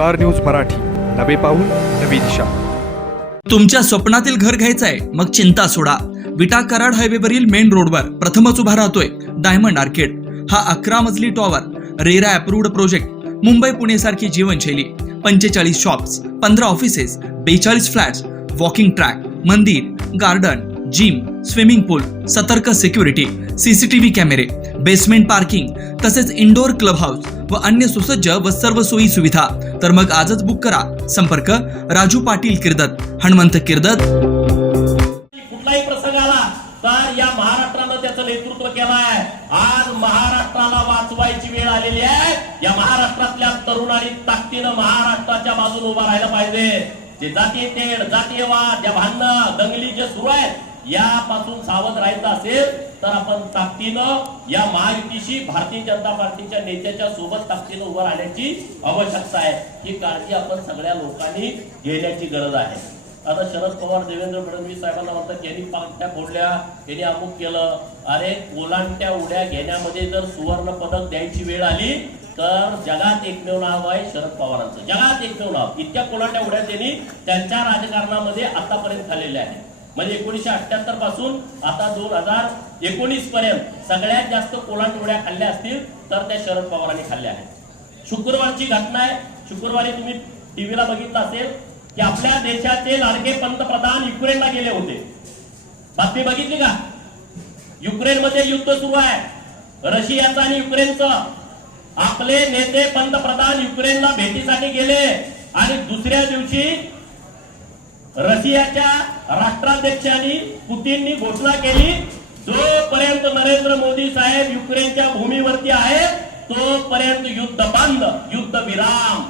Star news Marathi. नवे पाऊल नवी दिशा. तुमच्या स्वप्नातील घर घ्यायचंय मग चिंता सोडा. विटा कराड हायवेवरील मेन रोडवर प्रथमच उभा राहतोय डायमंड आर्केड. हा अकरा मजली tower RERA approved project Mumbai Pune सारखी जीवनशैली. पंचेचाळीस शॉप्स पंधरा ऑफिसेस बेचाळीस फ्लॅट्स वॉकिंग ट्रॅक मंदिर गार्डन जिम स्विमिंग पूल सतर्क सिक्युरिटी सीसीटीव्ही कॅमेरे बेसमेंट पार्किंग तसेच इंडोर क्लब हाऊस व अन्य सुसज्ज व सर्व सोयी सुविधा. तर मग आजच बुक करा. संपर्क राजू पाटील किर्दत हनुमंत किर्दत. कुठलाही प्रसंग आला तर या महाराष्ट्रानं त्याचं नेतृत्व केलं आहे आज महाराष्ट्राला वाचवायची वेळ आलेली आहे. या महाराष्ट्रातल्या तरुणांनी ताकदीनं महाराष्ट्राच्या बाजूने उभा राहायला पाहिजे. जे जातीय तेढ जातीयवाद या भांडणं दंगली जे सुरू आहेत यापासून सावध राहायचं असेल तर आपण ताकदीनं या महायुतीशी भारतीय जनता पार्टीच्या नेत्याच्या सोबत ताकदीनं उभं राहण्याची आवश्यकता आहे. ही काळजी आपण सगळ्या लोकांनी घेण्याची गरज आहे. आता शरद पवार देवेंद्र फडणवीस साहेबांना म्हणतात यांनी पाकट्या फोडल्या यांनी अमुक केलं. अरे कोलांट्या उड्या घेण्यामध्ये जर सुवर्ण पदक द्यायची वेळ आली तर जगात एकमेव नाव आहे शरद पवारांचं. जगात एकमेव नाव. इतक्या कोलांट्या उड्या त्यांनी त्यांच्या राजकारणामध्ये आतापर्यंत झालेल्या आहेत. म्हणजे एकोणीसशे अठ्याहत्तरपासून आता दोन हजार एकोणीस पर्यंत सगळ्यात जास्त कोलांटोड्या खाल्ल्या असतील तर त्या शरद पवारांनी खाल्ल्या आहेत. शुक्रवारची घटना आहे. शुक्रवारी तुम्ही टीव्हीला बघितलं असेल की आपल्या देशाचे लाडके पंतप्रधान युक्रेनला गेले होते. बातमी बघितली का? युक्रेनमध्ये युद्ध सुरू आहे. रशियाचं आणि युक्रेनचं. आपले नेते पंतप्रधान युक्रेनला भेटीसाठी गेले आणि दुसऱ्या दिवशी रशियाच्या राष्ट्राध्यक्षांनी पुतीननी घोषणा केली जोपर्यंत नरेंद्र मोदी साहेब युक्रेनच्या भूमीवरती आहेत तोपर्यंत युद्ध बंद युद्ध विराम.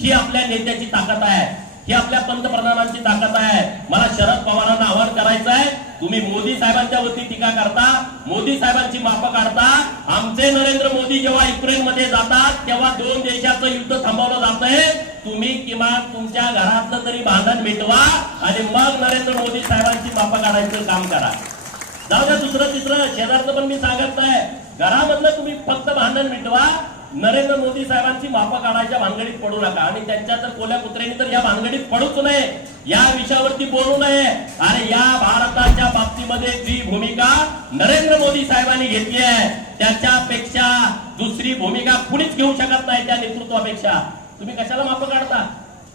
ही आपल्या नेत्याची ताकद आहे ही आपल्या पंतप्रधानांची ताकद आहे. मला शरद पवारांना आवाहन करायचं आहे तुम्ही मोदी साहेबांच्या वरती टीका करता मोदी साहेबांची माप काढता. आमचे नरेंद्र मोदी जेव्हा युक्रेन मध्ये जातात तेव्हा दोन देशाचं युद्ध थांबवलं जातंय. तुम्ही किमान तुमच्या घरातलं तरी बांधण मिटवा आणि मग नरेंद्र मोदी साहेबांची मापं काढायचं काम करा. जाऊ द्या दुसरं तिसरं. शेजारचं पण मी सांगत आहे घरामधलं तुम्ही फक्त भांडण मिटवा. नरेंद्र मोदी साहेबांची मापा काढायच्या भानगडीत पडू नका. आणि त्यांच्या तर कोल्या कुत्र्यांनी तर या भानगडीत पडूच नये. या विषयावरती बोलू नये. आणि या भारताच्या बाबतीमध्ये जी भूमिका नरेंद्र मोदी साहेबांनी घेतली आहे त्याच्यापेक्षा दुसरी भूमिका कुणीच घेऊ शकत नाही त्या नेतृत्वापेक्षा. तुम्ही कशाला माप काढता?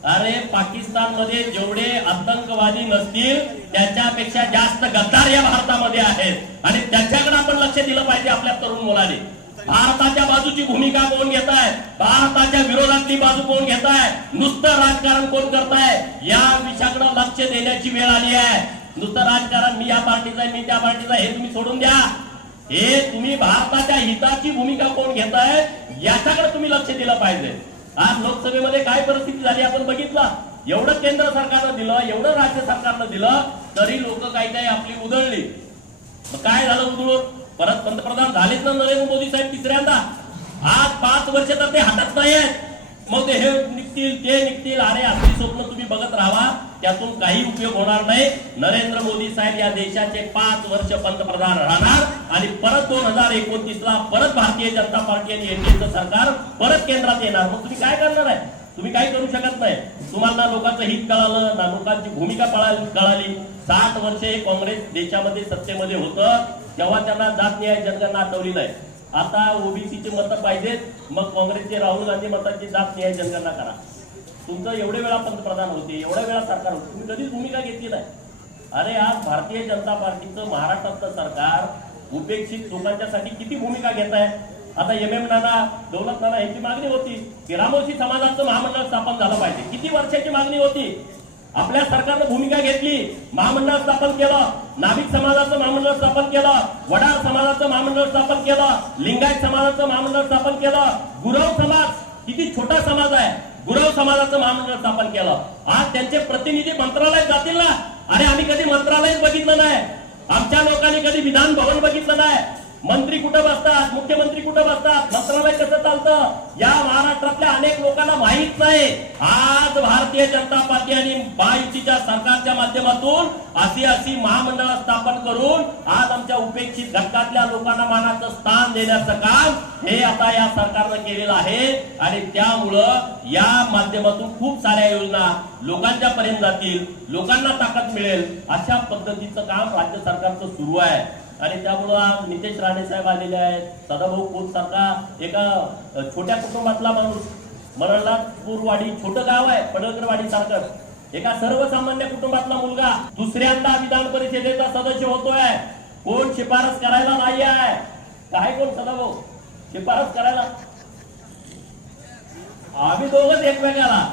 अरे पाकिस्तानमध्ये जेवढे आतंकवादी नसतील त्याच्यापेक्षा जास्त गद्दार या भारतामध्ये आहेत. आणि त्याच्याकडे आपण लक्ष दिलं पाहिजे आपल्या तरुण मुलाने. भारताच्या बाजूची भूमिका कोण घेत आहे भारताच्या विरोधातली बाजू कोण घेत आहे नुसतं राजकारण कोण करताय? या विषयाकडे लक्ष देण्याची वेळ आली आहे. नुसतं राजकारण मी या पार्टीचा आहे मी त्या पार्टीचा हे तुम्ही सोडून द्या. हे तुम्ही भारताच्या हिताची भूमिका कोण घेत आहे याच्याकडे तुम्ही लक्ष दिलं पाहिजे. आज लोकसभेमध्ये काय परिस्थिती झाली आपण बघितलं. एवढं केंद्र सरकारनं दिलं एवढं राज्य सरकारनं दिलं तरी लोक काही काही आपली उधळली. काय झालं उधळून? परत पंतप्रधान झालेच ना नरेंद्र मोदी साहेब तिसऱ्यांदा. आज पाच वर्ष तर ते हातात नाही आहेत. मग ते हे निघतील ते निघतील. अरे आपली स्वप्न तुम्ही बघत राहा. त्यातून काही उपयोग होणार नाही. नरेंद्र मोदी साहेब या देशाचे पाच वर्ष पंतप्रधान राहणार. आणि परत दोन हजार एकोणतीस ला परत भारतीय जनता पार्टी आणि एनडीएचं सरकार परत केंद्रात येणार. मग तुम्ही काय करणार आहे? तुम्ही काही करू शकत नाही. तुम्हाला ना लोकांचं हित कळालं ना लोकांची भूमिका कळाली. कळाली वर्षे वर्षे काँग्रेस देशामध्ये सत्तेमध्ये होतं तेव्हा त्यांना जात न्याय जनगणना आठवली नाही. आता ओबीसीची मतं पाहिजेत मग काँग्रेसचे राहुल गांधी मतांची जात न्याय जनगणना करा. तुमचं एवढे वेळा पंतप्रधान होते एवढ्या वेळा सरकार होते तुम्ही कधीच भूमिका घेतली नाही. अरे आज भारतीय जनता पार्टीचं महाराष्ट्रातलं सरकार उपेक्षित लोकांच्यासाठी किती भूमिका घेत आहे आता एम एम नाना दौलत नाना यांची मागणी होती की रामोशी समाजाचं महामंडळ स्थापन झालं पाहिजे. किती वर्षाची मागणी होती? आपल्या सरकारनं भूमिका घेतली महामंडळ स्थापन केलं नाभिक समाजाचं महामंडळ स्थापन केलं वडार समाजाचं महामंडळ स्थापन केलं लिंगायत समाजाचं महामंडळ स्थापन केलं गुरव समाज किती छोटा समाज आहे गुरव समाजाचं महामंडळ स्थापन केलं. आज त्यांचे प्रतिनिधी मंत्रालयात जातील ना? अरे आम्ही कधी मंत्रालयच बघितलं नाही. आमच्या लोकांनी कधी विधान भवन बघितलं नाही. मंत्री कुठं बसतात? मुख्यमंत्री कुठं बसतात? मंत्रालय कसं चालतं? या महाराष्ट्रातल्या अनेक लोकांना माहीत नाही. आज भारतीय जनता पार्टी आणि महायुतीच्या सरकारच्या माध्यमातून अशी अशी महामंडळ स्थापन करून आज आमच्या उपेक्षित घटकातल्या लोकांना मानाचं स्थान देण्याचं काम हे आता या सरकारनं केलेलं आहे. आणि त्यामुळं या माध्यमातून खूप साऱ्या योजना लोकांच्या पर्यंत जातील लोकांना ताकद मिळेल अशा पद्धतीचं काम राज्य सरकारचं सुरू आहे. आणि त्यामुळं आज नितेश राणे साहेब आलेले आहेत. सदाभाऊ खोत सारखा एका छोट्या कुटुंबातला माणूस. मरणापूरवाडी छोटं गाव आहे पडळकरवाडी सारखं. एका सर्वसामान्य कुटुंबातला मुलगा दुसऱ्यांदा विधान परिषदेचा सदस्य होतोय. कोण शिफारस करायला नाही आहे काय कोण सदाभाऊ? शिफारस करायला? आम्ही दोघच एकमेकाला.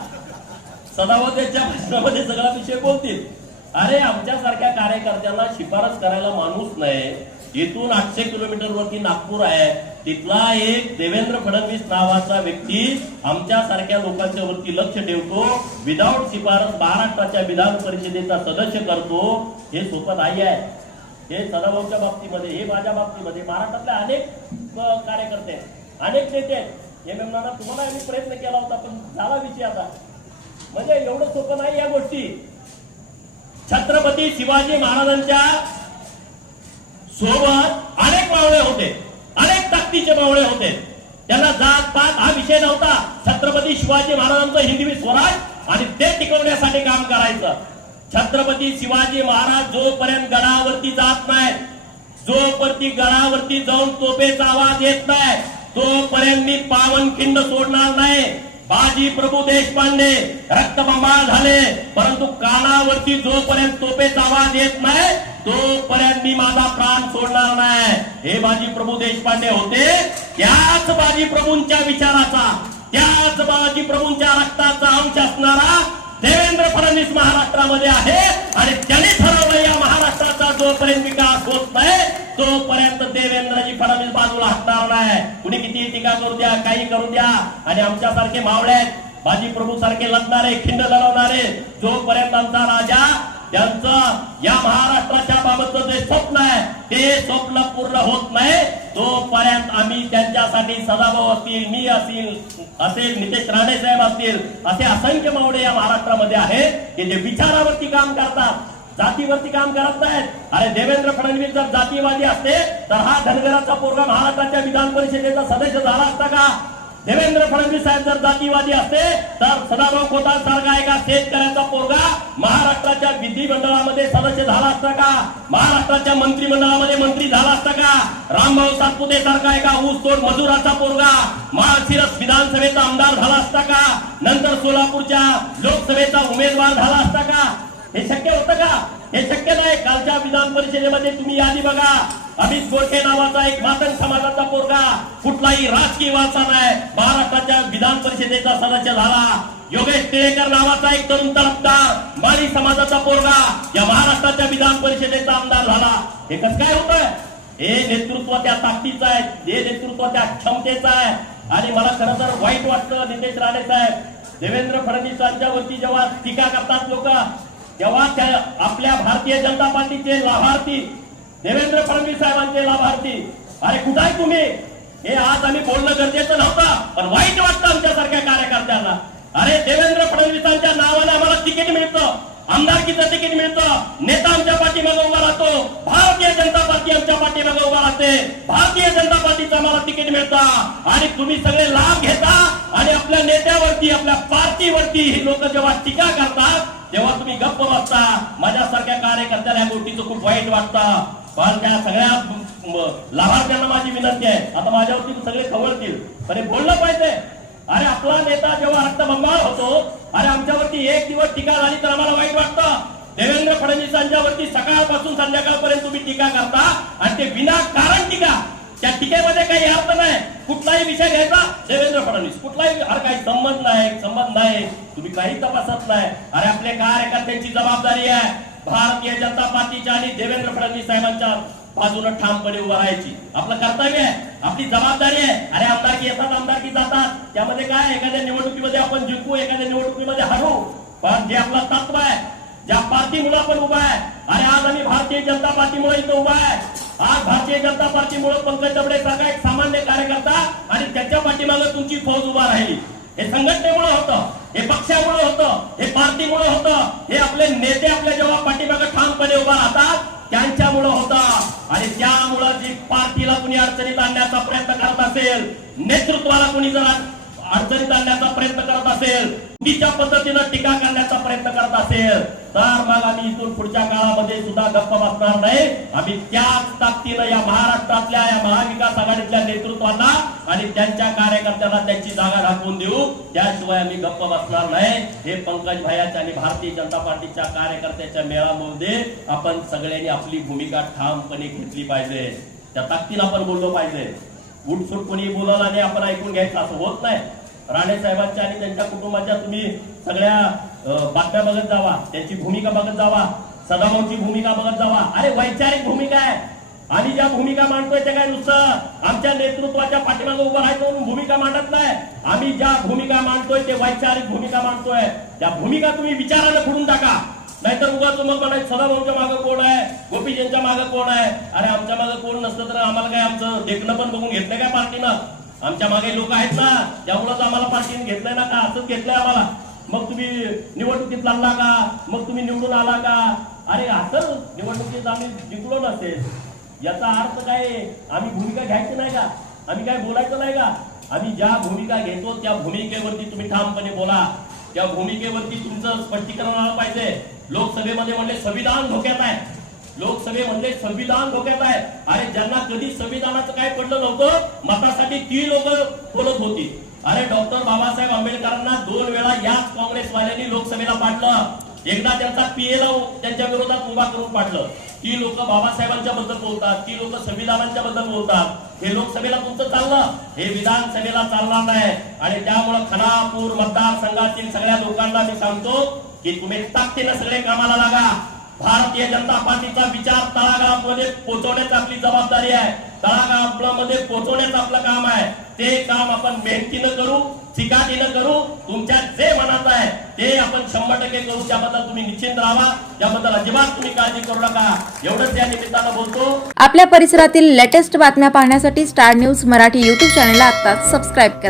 सदावतेच्या भाषणामध्ये सगळा विषय बोलतील. अरे आमच्यासारख्या कार्यकर्त्यांना शिफारस करायला माणूस नाही. इथून आठशे किलोमीटर वरती नागपूर आहे. तिथला एक देवेंद्र फडणवीस नावाचा व्यक्ती आमच्या सारख्या लोकांच्या वरती लक्ष ठेवतो. विदाऊट शिफारस महाराष्ट्राच्या विधान परिषदेचा सदस्य करतो. हे सोपं नाही आहे. हे सदाभाऊच्या बाबतीमध्ये हे माझ्या बाबतीमध्ये महाराष्ट्रातले अनेक कार्यकर्ते अनेक नेते आहेत. हे म्हणणार तुम्हाला आम्ही प्रयत्न केला होता पण झाला विषय आता. म्हणजे एवढं सोपं नाही या गोष्टी. छत्रपती शिवाजी महाराजांच्या सोबत अनेक मावळे होते. अनेक ताकदीचे मावळे होते. त्यांना जात पात हा विषय नव्हता. छत्रपती शिवाजी महाराजांचं हिंदवी स्वराज आणि ते टिकवण्यासाठी काम करायचं. छत्रपती शिवाजी महाराज जोपर्यंत गडावरती जात नाही जोपर्यंत गडावरती जाऊन तोपेचा आवाज येत नाही तोपर्यंत मी पावनखिंड सोडणार नाही. बाजी प्रभू देशपांडे रक्तबंबाळ झाले परंतु कानावरती जोपर्यंत तोपेचा आवाज येत नाही तोपर्यंत मी माझा प्राण सोडणार नाही. हे बाजी प्रभू देशपांडे होते त्याच बाजी प्रभूंच्या विचाराचा त्याच बाजी प्रभूंच्या रक्ताचा अंश असणारा देवेंद्र फडणवीस महाराष्ट्रामध्ये आहे आणि त्यांनी ठरवलं या महाराष्ट्राचा जोपर्यंत विकास होत नाही तोपर्यंत देवेंद्रजी फडणवीस बाजूला हटणार नाही कुणी किती टीका करू द्या काही करू द्या आणि आमच्यासारखे मावळे आहेत बाजी प्रभू सारखे लढणारे खिंड लढवणारे जोपर्यंत आमचा राजा त्यांचं या महाराष्ट्राच्या बाबतचं जे स्वप्न आहे ते स्वप्न पूर्ण होत नाही तोपर्यंत आम्ही त्यांच्यासाठी सदाभाऊ असतील मी असतील असेल नितेश राणे साहेब असतील असे असंख्य मावडे या महाराष्ट्रामध्ये आहेत की जे विचारावरती काम करतात. जातीवरती काम करत नाहीत. अरे देवेंद्र फडणवीस जर जातीवादी असते तर हा धनगराचा पोरगा महाराष्ट्राच्या विधान परिषदेचा सदस्य झाला असता का? देवेंद्र फडणवीस साहेब जर जातीवादी असते तर सदाभाऊ खोतार सारखा एका शेतकऱ्याचा पोरगा महाराष्ट्राच्या विधिमंडळामध्ये सदस्य झाला असता का? महाराष्ट्राच्या मंत्रिमंडळामध्ये मंत्री झाला असता का? रामभाऊ सातपुते सारखा एका ऊसतोड मजुराचा पोरगा माळशिरस विधानसभेचा आमदार झाला असता का? नंतर सोलापूरच्या लोकसभेचा उमेदवार झाला असता का? हे शक्य होतं का? हे शक्य नाही. कालच्या विधान परिषदेमध्ये तुम्ही यादी बघा. अमित गोरखे नावाचा एक मातंग समाजाचा पोरगा. कुठलाही राजकीय वारसा नाही. महाराष्ट्राच्या विधान परिषदेचा सदस्य झाला. योगेश टिळेकर नावाचा एक तरुण तडफदार माळी समाजाचा पोरगा. या महाराष्ट्राच्या विधान परिषदेचा आमदार झाला. हे कस काय होतंय? हे नेतृत्व त्या ताकदीचं आहे. हे नेतृत्व त्या क्षमतेचं आहे. आणि मला खरं तर वाईट वाटतं नितेश राणे साहेब. देवेंद्र फडणवीसांच्या वरती जेव्हा टीका करतात लोक जेव्हा त्या आपल्या भारतीय जनता पार्टीचे लाभार्थी देवेंद्र फडणवीस साहेबांचे लाभार्थी अरे कुठं आहे तुम्ही? हे आज आम्ही बोलणं गरजेचं नव्हतं पण वाईट वाटतं आमच्यासारख्या कार्यकर्त्यांना. अरे देवेंद्र फडणवीसांच्या नावाने आम्हाला तिकीट मिळतं आमदारकीचं तिकीट मिळतं. नेता आमच्या पाठीमागे उभा राहतो भारतीय जनता पार्टी आमच्या पाठीमागे उभा राहते. भारतीय जनता पार्टीचं आम्हाला तिकीट मिळतं. आणि तुम्ही सगळे लाभ घेता आणि आपल्या नेत्यावरती आपल्या पार्टीवरती ही लोक जेव्हा टीका करतात तेव्हा तुम्ही गप्प बसता. माझ्यासारख्या कार्यकर्त्याला या गोष्टीचं खूप वाईट वाटतं. पण त्या सगळ्या लाभार्थ्यांना माझी विनंती आहे. आता माझ्यावरती सगळे खवळतील. अरे बोललं पाहिजे. अरे आपला नेता जेव्हा रक्तबंबाळ होतो अरे आमच्यावरती एक दिवस टीका झाली तर आम्हाला वाईट वाटतं. देवेंद्र फडणवीसांच्यावरती सकाळपासून संध्याकाळपर्यंत तुम्ही टीका करता आणि ते विनाकारण टीका. त्या टीकेमध्ये काही अर्थ नाही. कुठलाही विषय घ्यायचा देवेंद्र फडणवीस. कुठलाही अरे काही संबंध नाही संबंध नाही. तुम्ही काही तपासत नाही. अरे आपले कार्यकर्त्यांची जबाबदारी आहे. भारतीय जनता पार्टीच्या आणि देवेंद्र फडणवीस साहेबांच्या बाजूने ठामपणे उभं राहायची. आपलं कर्तव्य आहे. आपली जबाबदारी आहे. अरे आमदारकी येतात आमदारकी जातात. त्यामध्ये काय? एखाद्या निवडणुकीमध्ये आपण जिंकू एखाद्या निवडणुकीमध्ये हरू. पण जे आपलं तत्व आहे ज्या पार्टीमुळे आपण उभा आहे. अरे आज आम्ही भारतीय जनता पार्टीमुळे इथं उभा आहे. आज भारतीय जनता पार्टीमुळे पंकज दबडे सारखा एक सामान्य कार्यकर्ता आणि त्याच्या पाठीमागे तुमची फौज उभा राहिली. हे संघटनेमुळे होतं हे पक्षामुळे होतं हे पार्टीमुळे होतं हे आपले नेते आपल्या जेव्हा पाठीमागे ठामपणे उभा राहतात त्यांच्यामुळं होतं. आणि त्यामुळं जी पार्टीला कुणी अडचणीत आणण्याचा प्रयत्न करत असेल नेतृत्वाला कुणी जर अडचणीत आणण्याचा प्रयत्न करत असेल चुकीच्या पद्धतीनं टीका करण्याचा प्रयत्न करत असेल तर मग आम्ही इथून पुढच्या काळामध्ये सुद्धा गप्प बसणार नाही. आम्ही त्याच ताकदीनं या महाराष्ट्रातल्या या महाविकास आघाडीतल्या नेतृत्वांना आणि त्यांच्या कार्यकर्त्यांना त्यांची जागा दाखवून देऊ. त्याशिवाय आम्ही गप्प बसणार नाही. हे पंकज भायाच्या आणि भारतीय जनता पार्टीच्या कार्यकर्त्याच्या मेळामध्ये आपण सगळ्यांनी आपली भूमिका ठामपणे घेतली पाहिजे. त्या ताकदीनं आपण बोललो पाहिजे. उठसूट कोणी बोलायला नाही आपण ऐकून घ्यायचं असं होत नाही. राणे साहेबांच्या आणि त्यांच्या कुटुंबाच्या तुम्ही सगळ्या बातम्या बघत जावा. त्यांची भूमिका बघत जावा. सदाभाऊची भूमिका बघत जावा. अरे वैचारिक भूमिका आहे. आम्ही ज्या भूमिका मांडतोय ते काय नुसतं आमच्या नेतृत्वाच्या पाठीमागे उभं राहायचं म्हणून भूमिका मांडत नाही. आम्ही ज्या भूमिका मांडतोय ते वैचारिक भूमिका मांडतोय. त्या भूमिका तुम्ही विचारानं खुडून टाका. नाहीतर उगा तुम्हाला म्हणायचं सदाभाऊच्या मागे कोण आहे? गोपीजींच्या मागे कोण आहे? अरे आमच्या मागे कोण नसतं तर आम्हाला काय आमचं देखणं पण बघून घेतलं काय पार्टीनं? आमच्या मागे लोक आहेत ना त्यामुळंच आम्हाला पार्टीने घेतलंय ना का असंच घेतलंय आम्हाला. मग तुम्ही निवडणुकीत लागला का? मग तुम्ही निवडून आला का? अरे असं निवडणुकीत आम्ही जिंकलो नसेल. याचा अर्थ काय आहे? आम्ही भूमिका घ्यायची नाही का? आम्ही काय बोलायचं नाही का? आम्ही ज्या भूमिका घेतो त्या भूमिकेवरती तुम्ही ठामपणे बोला. त्या भूमिकेवरती तुमचं स्पष्टीकरण आलं पाहिजे. लोकसभेमध्ये म्हणले संविधान धोक्यात आहे. लोकसभेमध्ये संविधान धोक्यात आहे. अरे ज्यांना कधी संविधानाचं काय पडलं नव्हतं मतासाठी ती लोक बोलत होती. अरे डॉक्टर बाबासाहेब आंबेडकरांना दोन वेळा याच काँग्रेसवाल्यांनी लोकसभेला पाडलं. एकदा त्यांचा पीएला त्यांच्या विरोधात उभा करून पाडलं. ती लोक बाबासाहेबांच्या बद्दल बोलतात ती लोक संविधानांच्या बद्दल बोलतात. हे लोकसभेला तुमचं चाललं. हे विधानसभेला चालणार नाही. आणि त्यामुळे खनापूर मतदारसंघातील सगळ्या लोकांना मी सांगतो की तुम्ही ताकदीनं सगळे कामाला लागा. भारतीय जनता पार्टीचा विचार तळागाळामध्ये पोहोचवण्याची आपली जबाबदारी आहे. तळागाळामध्ये पोहोचवण्याचं आपलं काम आहे. ते काम आपण मेहनतीनं करू चिकाटीनं करू तुमच्या जे मनात आहे ते आपण शंभर टक्के करू. त्याबद्दल तुम्ही निश्चिंत राहा. त्याबद्दल अजिबात तुम्ही काळजी करू नका. एवढंच या निमित्तानं बोलतो. आपल्या परिसरातील लेटेस्ट बातम्या पाहण्यासाठी स्टार न्यूज मराठी यूट्यूब चॅनलला आत्ताच सबस्क्राईब करा.